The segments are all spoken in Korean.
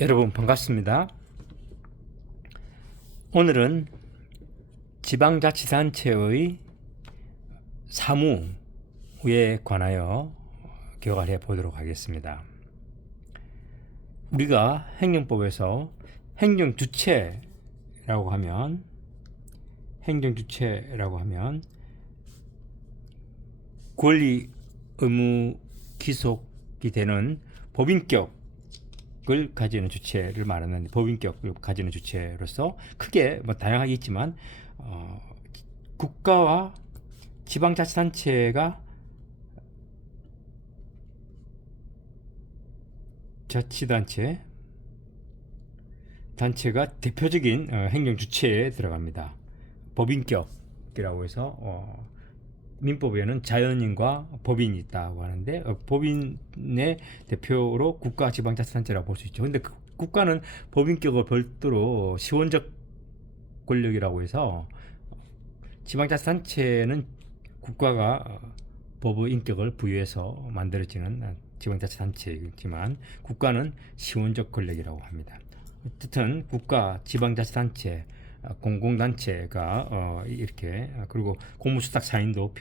여러분 반갑습니다. 오늘은 지방자치단체의 사무에 관하여 교과를 해보도록 하겠습니다. 우리가 행정법에서 행정주체라고 하면 권리, 의무, 기속이 되는 법인격을 가지는 주체를 말하는 법인격을 가지는 주체로서 크게 다양하게 있지만 국가와 지방자치단체가 단체가 대표적인 행정주체에 들어갑니다. 법인격이라고 해서 민법에는 자연인과 법인이 있다고 하는데 법인의 대표로 국가 지방자치단체라고 볼 수 있죠. 근데 그 국가는 법인격을 별도로 시원적 권력이라고 해서 지방자치단체는 국가가 법의 인격을 부여해서 만들어지는 지방자치단체이지만 국가는 시원적 권력이라고 합니다. 어쨌든 국가, 지방자치단체, 공공단체가 이렇게 그리고 공무수탁 사인도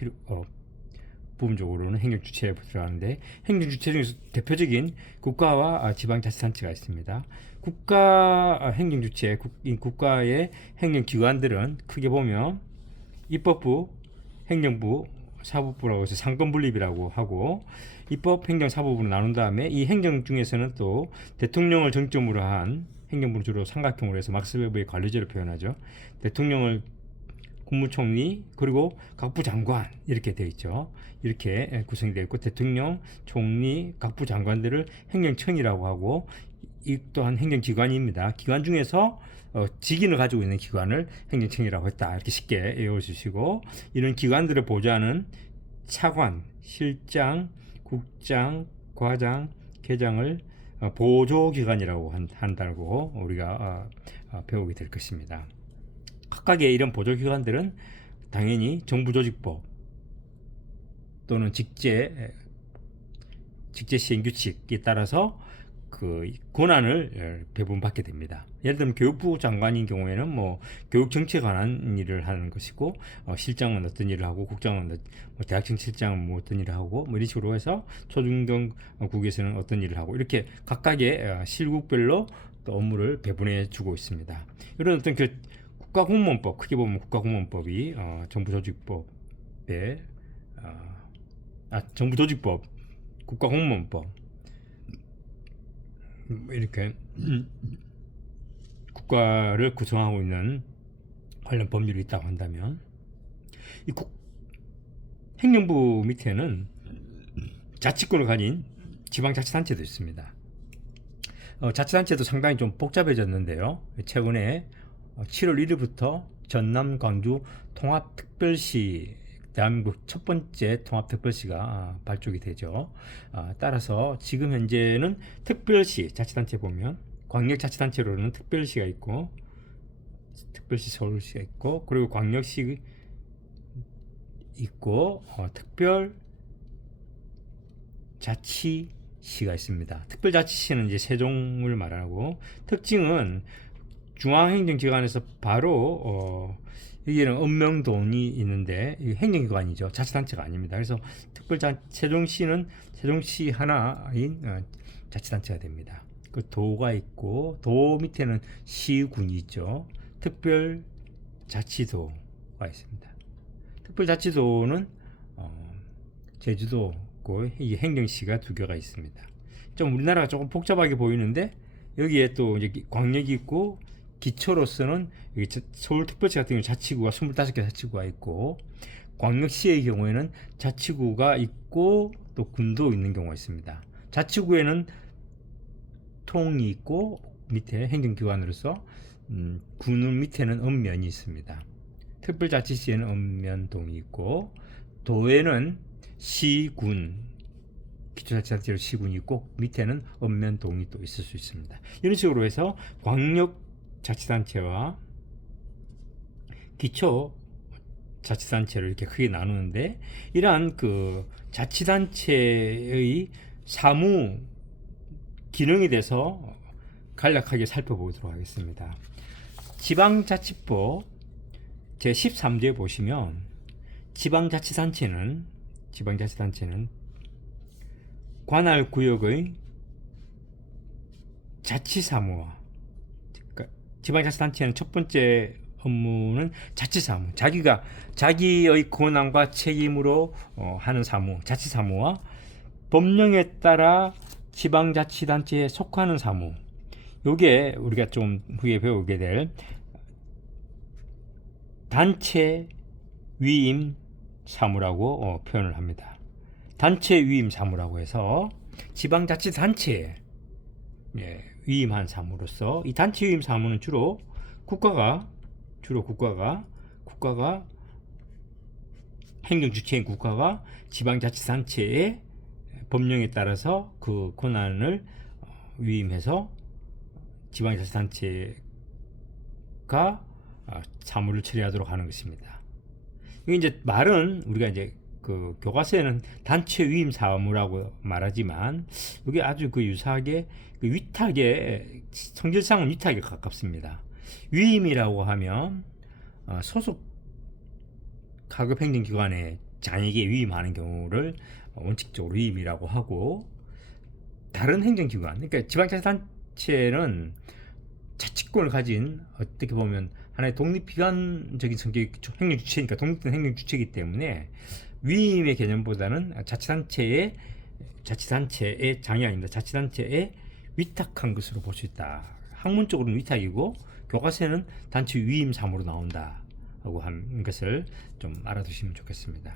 부분적으로는 행정주체에 들어가는데 행정주체 중에서 대표적인 국가와 지방자치단체가 있습니다. 국가 행정주체, 국가의 행정기관들은 크게 보면 입법부, 행정부, 사법부라고 해서 상권분립이라고 하고 입법, 행정, 사법부로 나눈 다음에 이 행정 중에서는 또 대통령을 정점으로 한 행정부는 주로 삼각형으로 해서 막스 웨버의 관료제로 표현하죠. 대통령을 국무총리 그리고 각부 장관 이렇게 되어 있죠. 이렇게 구성이 되어 있고 대통령, 총리, 각부 장관들을 행정청이라고 하고 이 또한 행정기관입니다. 기관 중에서 직인을 가지고 있는 기관을 행정청이라고 했다. 이렇게 쉽게 외워주시고 이런 기관들을 보좌하는 차관, 실장, 국장, 과장, 계장을 보조기관이라고 한다고 우리가 배우게 될 것입니다. 각각의 이런 보조기관들은 당연히 정부조직법 또는 직제시행규칙에 따라서 그 권한을 배분받게 됩니다. 예를 들면 교육부 장관인 경우에는 교육정치에 관한 일을 하는 것이고 실장은 어떤 일을 하고 국장은 대학정치실장은 어떤 일을 하고 이런 식으로 해서 초중등국에서는 어떤 일을 하고 이렇게 각각의 실국별로 또 업무를 배분해 주고 있습니다. 이런 어떤 그 국가공무원법 크게 보면 국가공무원법이 정부조직법에 정부조직법, 국가공무원법 이렇게 국가를 구성하고 있는 관련 법률이 있다고 한다면 이 행정부 밑에는 자치권을 가진 지방자치단체도 있습니다. 자치단체도 상당히 좀 복잡해졌는데요. 최근에 7월 1일부터 전남, 광주 통합특별시 대한민국 첫 번째 통합특별시가 발족이 되죠. 따라서 지금 현재는 특별시 자치단체 보면 광역자치단체로는 특별시가 있고 특별시 서울시가 있고 그리고 광역시 있고 특별자치시가 있습니다. 특별자치시는 이제 세종을 말하고 특징은 중앙행정기관에서 바로 여기에는 읍명동이 있는데 행정기관이죠. 자치단체가 아닙니다. 그래서 세종시는 세종시 하나인 자치단체가 됩니다. 그 도가 있고 도 밑에는 시군이 있죠. 특별자치도가 있습니다. 특별자치도는 제주도고 이 행정시가 두 개가 있습니다. 좀 우리나라가 조금 복잡하게 보이는데 여기에 또 이제 광역이 있고 기초로서는 서울특별시 같은 경우는 자치구가 25개 자치구가 있고 광역시의 경우에는 자치구가 있고 또 군도 있는 경우가 있습니다. 자치구에는 통이 있고 밑에 행정기관으로서 군 밑에는 읍면이 있습니다. 특별자치시에는 읍면동이 있고 도에는 시군 기초자치단체로 시군이 있고 밑에는 읍면동이 또 있을 수 있습니다. 이런 식으로 해서 광역자치단체와 기초자치단체를 이렇게 크게 나누는데 이러한 그 자치단체의 사무 기능이 돼서 간략하게 살펴보도록 하겠습니다. 지방자치법 제13조에 보시면 지방자치단체는 관할 구역의 자치사무와, 그러니까 지방자치단체는 첫 번째 업무는 자치사무, 자기의 권한과 책임으로 하는 사무, 자치사무와 법령에 따라 지방자치단체에 속하는 사무, 요게 우리가 좀 후에 배우게 될 단체 위임 사무라고 표현을 합니다. 단체 위임 사무라고 해서 지방자치단체에 위임한 사무로서, 이 단체 위임 사무는 주로 국가가 행정 주체인 국가가 지방자치단체의 법령에 따라서 그 권한을 위임해서 지방자치단체가 사무를 처리하도록 하는 것입니다. 이게 이제 말은 우리가 이제 그 교과서에는 단체 위임 사무라고 말하지만 이게 아주 그 유사하게 그 위탁에, 성질상은 위탁에 가깝습니다. 위임이라고 하면 소속 하급 행정기관의 장에게 위임하는 경우를 원칙적으로 위임이라고 하고, 다른 행정기관, 그러니까 지방자치단체는 자치권을 가진, 어떻게 보면 하나의 독립기관적인 성격의 행정주체니까, 독립된 행정주체이기 때문에 위임의 개념보다는 자치단체의 장이 아닙니다. 자치단체에 위탁한 것으로 볼 수 있다. 학문적으로는 위탁이고 교과서에는 단체 위임 사무로 나온다 하고 한 것을 좀 알아두시면 좋겠습니다.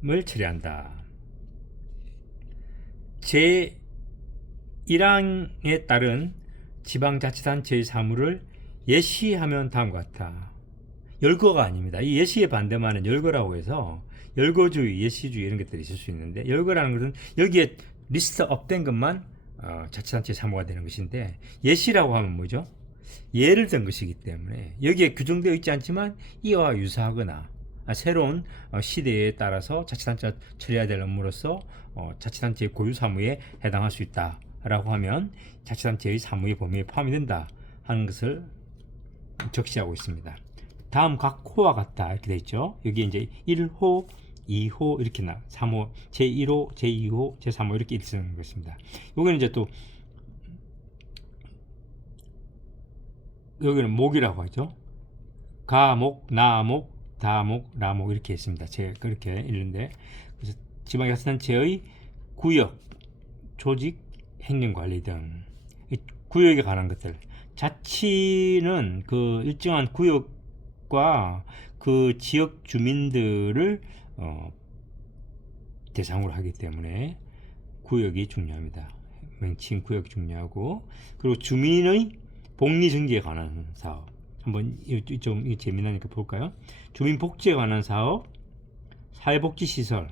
뭘 처리한다. 제1항에 따른 지방자치단체의 사무를 예시하면 다음과 같다. 열거가 아닙니다. 이 예시의 반대말은 열거라고 해서 열거주의, 예시주의 이런 것들이 있을 수 있는데, 열거라는 것은 여기에 리스트업된 것만 자치단체 사무가 되는 것인데, 예시라고 하면 뭐죠? 예를 든 것이기 때문에 여기에 규정되어 있지 않지만 이와 유사하거나 새로운 시대에 따라서 자치단체가 처리해야 될 업무로서 자치단체의 고유 사무에 해당할 수 있다라고 하면 자치단체의 사무의 범위에 포함이 된다 하는 것을 적시하고 있습니다. 다음 각 호와 같다 이렇게 되어 있죠. 여기 이제 1호, 2호 이렇게 3호, 제1호, 제2호, 제3호 이렇게 쓰는 것입니다. 여기는 이제 또 여기는 목이라고 하죠. 가목, 나목, 다목, 라목 이렇게 있습니다. 제가 그렇게 읽는데, 그래서 지방자치단체의 구역, 조직, 행정관리 등 구역에 관한 것들. 자치는 그 일정한 구역과 그 지역 주민들을 대상으로 하기 때문에 구역이 중요합니다. 명칭 구역이 중요하고, 그리고 주민의 복리 정기에 관한 사업. 한번 좀 재미나니까 볼까요? 주민 복지에 관한 사업, 사회복지 시설,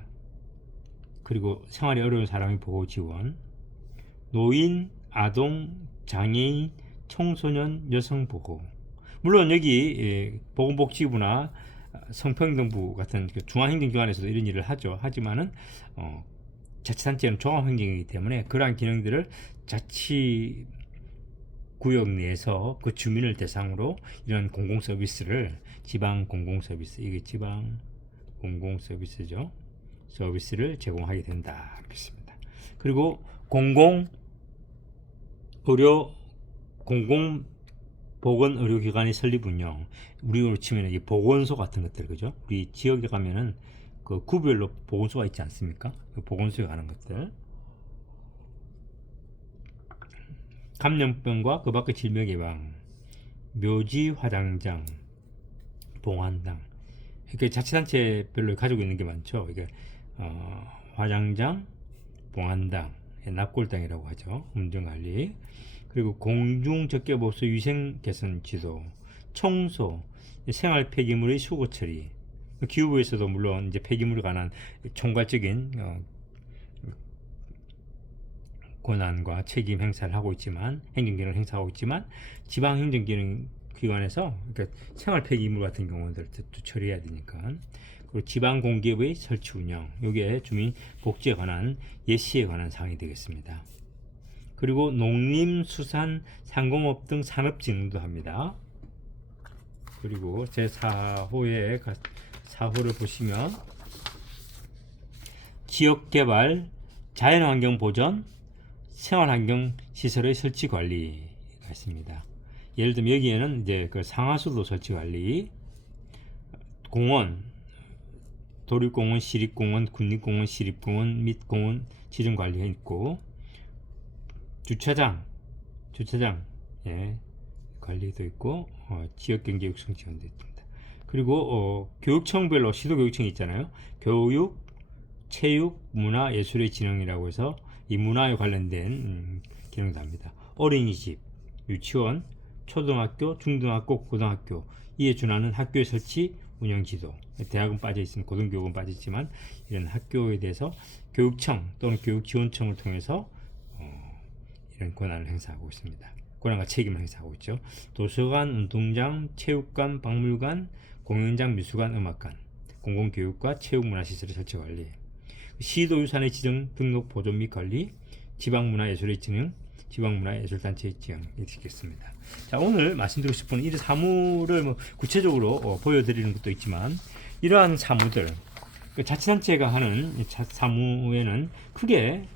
그리고 생활이 어려운 사람의 보호 지원, 노인, 아동, 장애인, 청소년, 여성 보호. 물론 여기 보건복지부나 성평등부 같은 중앙행정기관에서도 이런 일을 하죠. 하지만은 자치단체는 종합행정이기 때문에 그러한 기능들을 자치 구역 내에서 그 주민을 대상으로 이런 공공서비스를, 지방 공공서비스, 이게 지방 공공서비스죠. 서비스를 제공하게 된다. 그렇습니다. 그리고 공공의료, 공공보건의료기관의 설립 운영, 우리로 치면 이게 보건소 같은 것들, 그죠? 우리 지역에 가면은 그 구별로 보건소가 있지 않습니까? 그 보건소에 관한 것들, 감염병과 그 밖의 질병 예방, 묘지 화장장, 봉안당. 이렇게 자치단체별로 가지고 있는 게 많죠. 이게 화장장, 봉안당, 납골당이라고 하죠. 운전관리. 그리고 공중적개보수 위생 개선 지도, 청소, 생활 폐기물의 수거 처리. 기후부에서도 물론 이제 폐기물에 관한 총괄적인 권한과 책임 행사를 하고 있지만, 행정기능을 행사하고 있지만, 지방행정기능기관에서 그러니까 생활 폐기물 같은 경우들도 처리해야 되니까. 그리고 지방공기업의 설치 운영, 이게 주민 복지에 관한 예시에 관한 사항이 되겠습니다. 그리고 농림, 수산, 상공업 등 산업진흥도 합니다. 그리고 제4호의 4호를 보시면 지역개발, 자연환경 보전, 생활환경 시설의 설치 관리가 있습니다. 예를 들면 여기에는 이제 그 상하수도 설치 관리, 공원, 도립공원, 시립공원, 국립공원, 시립공원 및 공원 지정 관리가 있고, 주차장 예, 관리도 있고, 지역경제 육성 지원도 있습니다. 그리고 교육청별로 시도교육청이 있잖아요. 교육, 체육, 문화, 예술의 진흥이라고 해서 이 문화에 관련된 기능도 합니다. 어린이집, 유치원, 초등학교, 중등학교, 고등학교 이에 준하는 학교의 설치, 운영 지도, 대학은 빠져 있으면 고등교육은 빠져 있지만 이런 학교에 대해서 교육청 또는 교육지원청을 통해서 이런 권한을 행사하고 있습니다. 권한과 책임을 행사하고 있죠. 도서관, 운동장, 체육관, 박물관, 공연장, 미술관, 음악관, 공공교육과 체육문화시설의 설치 관리, 시도유산의 지정, 등록, 보존 및 관리, 지방문화예술의 진흥, 지방문화예술단체의 지정이 있겠습니다. 자, 오늘 말씀드리고 싶은 이 사무를 구체적으로 보여드리는 것도 있지만, 이러한 사무들, 자치단체가 하는 사무에는 크게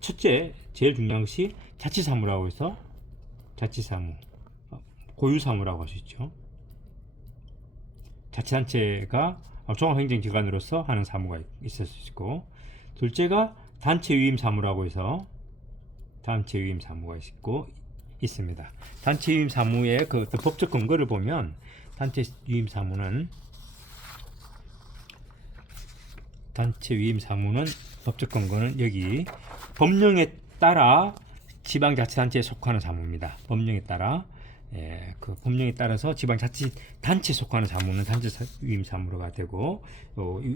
첫째, 제일 중요한 것이 자치사무라고 해서 자치사무, 고유사무라고 할 수 있죠. 자치단체가 종합행정기관으로서 하는 사무가 있을 수 있고, 둘째가 단체유임 사무라고 해서 단체유임 사무가 있습니다. 단체유임 사무의 그 법적 근거를 보면 단체유임 사무는 법적 근거는 여기 법령에 따라 지방자치단체에 속하는 사무입니다. 법령에 따라 그 법령에 따라서 지방자치단체에 속하는 사무는 단체유임 사무가 되고,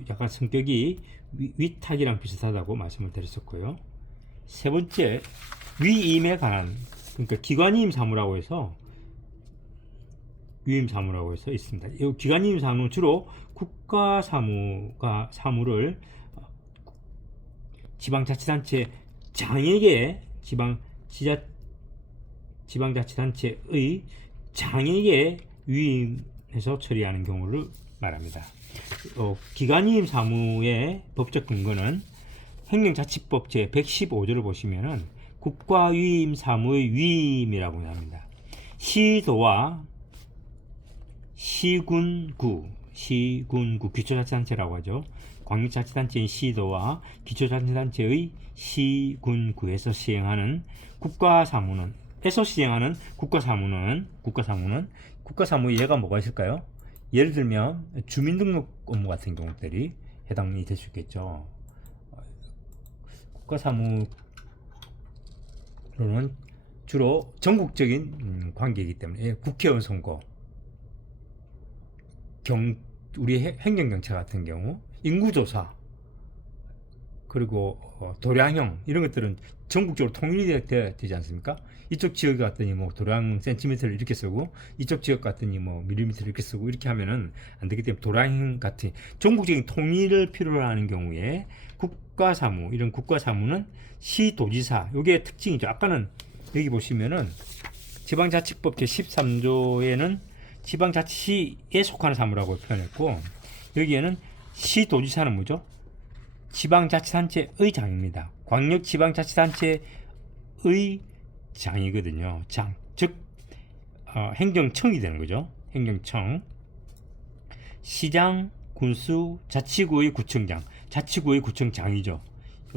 약간 성격이 위탁이랑 비슷하다고 말씀을 드렸었고요. 세 번째, 위임에 관한, 그러니까 기관이임 사무라고 해서 위임 사무라고 해서 있습니다. 이 기관이임 사무는 주로 국가 사무를 지방자치단체 장에게 지방자치단체의 장에게 위임해서 처리하는 경우를 말합니다. 기관이임 사무의 법적 근거는 행정자치법 제115조를 보시면은 국가위임 사무의 위임이라고 합니다. 시도와 시군구 기초자치단체라고 하죠. 광역자치단체인 시도와 기초자치단체의 시군구에서 시행하는 국가사무의 예가 뭐가 있을까요? 예를 들면 주민등록 업무 같은 경우들이 해당이 될 수 있겠죠. 국가사무로는 주로 전국적인 관계이기 때문에 국회의원 선거, 우리 행정경찰 같은 경우 인구조사, 그리고 도량형 이런 것들은 전국적으로 통일이 되어야 되지 않습니까? 이쪽 지역 갔더니 뭐 도량 센티미터를 이렇게 쓰고, 이쪽 지역 갔더니 뭐 밀리미터를 이렇게 쓰고, 이렇게 하면은 안 되기 때문에 도량형 같은 전국적인 통일을 필요로 하는 경우에 국가사무, 이런 국가사무는 시도지사, 요게 특징이죠. 아까는 여기 보시면은 지방자치법 제13조에는 지방자치시에 속하는 사무라고 표현했고, 여기에는 시도지사는 뭐죠? 지방자치단체의 장입니다. 광역지방자치단체의 장이거든요. 즉 행정청이 되는 거죠. 행정청. 시장, 군수, 자치구의 구청장, 자치구의 구청장이죠.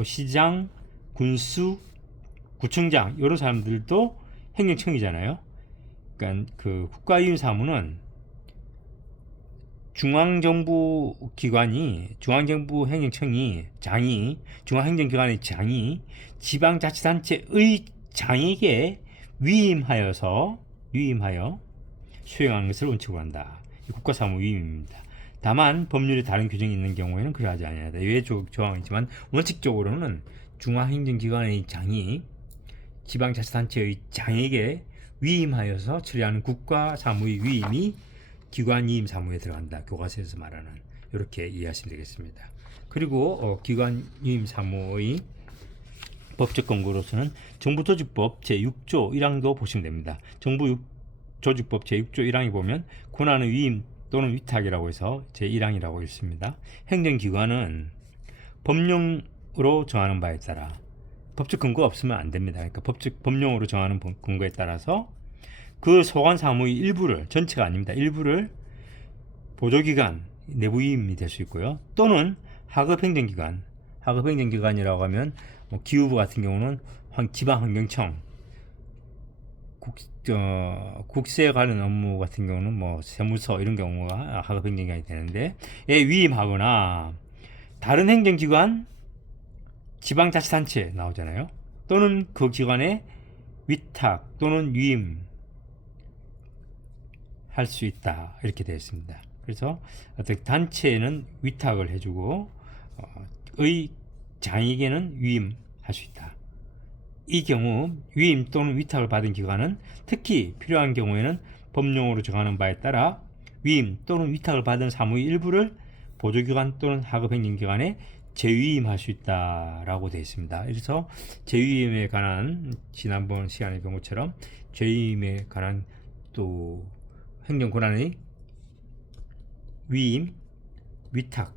시장, 군수, 구청장 이런 사람들도 행정청이잖아요. 그러니까 그 국가위임 사무는 중앙정부 행정청이 중앙행정기관의 장이 지방자치단체의 장에게 위임하여 수행하는 것을 원칙으로 한다. 국가사무 위임입니다. 다만 법률에 다른 규정이 있는 경우에는 그러하지 아니하다. 예외 조항이지만 원칙적으로는 중앙행정기관의 장이 지방자치단체의 장에게 위임하여서 처리하는 국가사무의 위임이 기관이임 사무에 들어간다. 교과서에서 말하는, 이렇게 이해하시면 되겠습니다. 그리고 기관이임 사무의 법적 근거로서는 정부조직법 제6조 1항도 보시면 됩니다. 정부조직법 제6조 1항에 보면 권한의 위임 또는 위탁이라고 해서 제1항이라고 있습니다. 행정기관은 법령으로 정하는 바에 따라 법적 근거가 없으면 안 됩니다. 그러니까 법령으로 정하는 근거에 따라서 그 소관 사무의 일부를, 전체가 아닙니다. 일부를 보조기관, 내부위임이 될 수 있고요. 또는 하급행정기관이라고 하면 뭐 기후부 같은 경우는 지방환경청, 국세 관련 업무 같은 경우는 뭐 세무서 이런 경우가 하급행정기관이 되는데, 위임하거나 다른 행정기관, 지방자치단체 나오잖아요. 또는 그 기관에 위탁 또는 위임 할 수 있다, 이렇게 되어 있습니다. 그래서 어떤 단체에는 위탁을 해주고 의 장에게는 위임할 수 있다. 이 경우 위임 또는 위탁을 받은 기관은 특히 필요한 경우에는 법령으로 정하는 바에 따라 위임 또는 위탁을 받은 사무의 일부를 보조기관 또는 하급행정기관에 재위임할 수 있다라고 되어 있습니다. 그래서 재위임에 관한 지난번 시간에 본 것처럼 재위임에 관한 또 행정권한의 위임, 위탁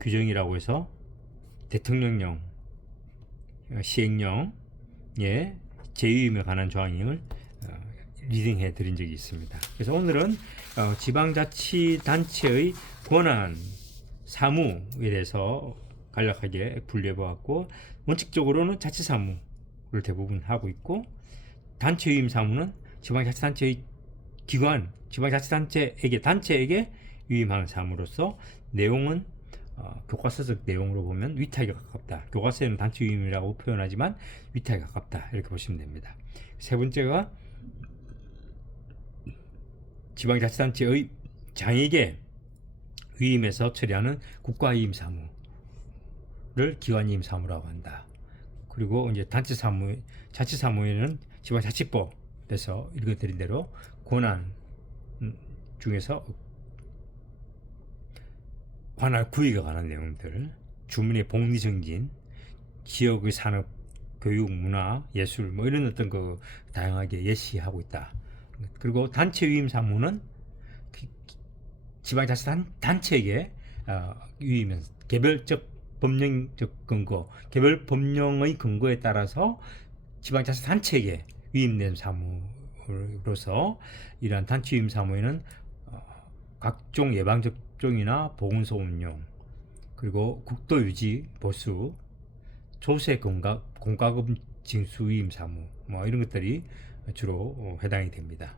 규정이라고 해서 대통령령, 시행령에 재위임에 관한 조항을 리딩해 드린 적이 있습니다. 그래서 오늘은 지방자치단체의 권한, 사무에 대해서 간략하게 분류해 보았고, 원칙적으로는 자치사무를 대부분 하고 있고, 단체위임 사무는 지방자치단체의 기관, 단체에게 위임하는 사무로서 내용은 교과서적 내용으로 보면 위탁에 가깝다. 교과서에는 단체위임이라고 표현하지만 위탁에 가깝다, 이렇게 보시면 됩니다. 세 번째가 지방자치단체의 장에게 위임해서 처리하는 국가위임 사무를 기관위임 사무라고 한다. 그리고 이제 자치사무에는 지방자치법에서 읽어드린 대로 권한 중에서 관할 구역에 관한 내용들, 주민의 복리 정진, 지역의 산업, 교육, 문화, 예술 뭐 이런 어떤 그 다양하게 예시하고 있다. 그리고 단체 위임 사무는 지방자치단체에게 위임은 개별적 법령적 근거, 개별 법령의 근거에 따라서 지방자치단체에게 위임된 사무로서 이러한 단체 위임 사무에는 각종 예방접종이나 보건소 운영, 그리고 국도 유지 보수, 조세 공과금 징수 위임 사무 뭐 이런 것들이 주로 해당이 됩니다.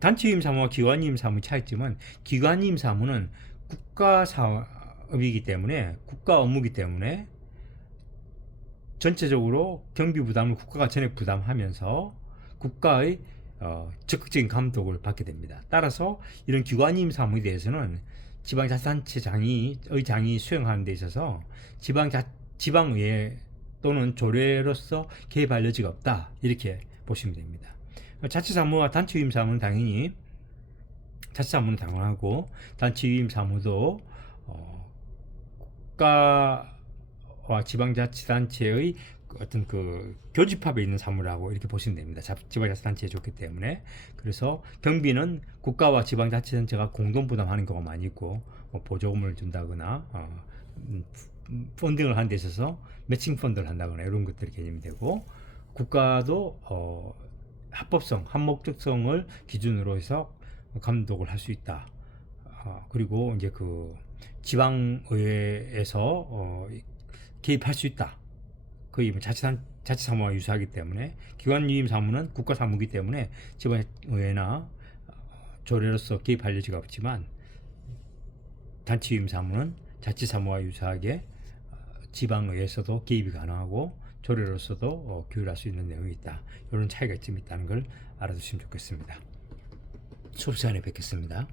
단체 위임 사무와 기관 위임 사무의 차이점은, 기관 위임 사무는 국가 사업이기 때문에, 국가 업무이기 때문에 전체적으로 경비 부담을 국가가 전액 부담하면서 국가의 적극적인 감독을 받게 됩니다. 따라서 이런 기관 위임 사무에 대해서는 지방자치단체 장이 수행하는 데 있어서 지방의회 또는 조례로서 개입할 여지가 없다, 이렇게 보시면 됩니다. 자치사무와 단체위임 사무는 당연히, 자치사무는 당연하고 단체위임 사무도 국가와 지방자치단체의 어떤 그 교집합에 있는 사무라고 이렇게 보시면 됩니다. 지방자치단체에 좋기 때문에. 그래서 경비는 국가와 지방자치단체가 공동 부담하는 경우가 많이 있고, 보조금을 준다거나 펀딩을 하는 데 있어서 매칭 펀드를 한다거나 이런 것들이 개념이 되고, 국가도 합법성, 한목적성을 기준으로 해서 감독을 할 수 있다. 그리고 이제 그 지방의회에서 개입할 수 있다. 거의 자치사무와 유사하기 때문에, 기관위임 사무는 국가사무이기 때문에 지방의회나 조례로서 개입할 여지가 없지만, 단체위임 사무는 자치사무와 유사하게 지방의회에서도 개입이 가능하고 조례로서도 규율할 수 있는 내용이 있다. 이런 차이가 좀 있다는 걸 알아두시면 좋겠습니다. 수업 시간에 뵙겠습니다.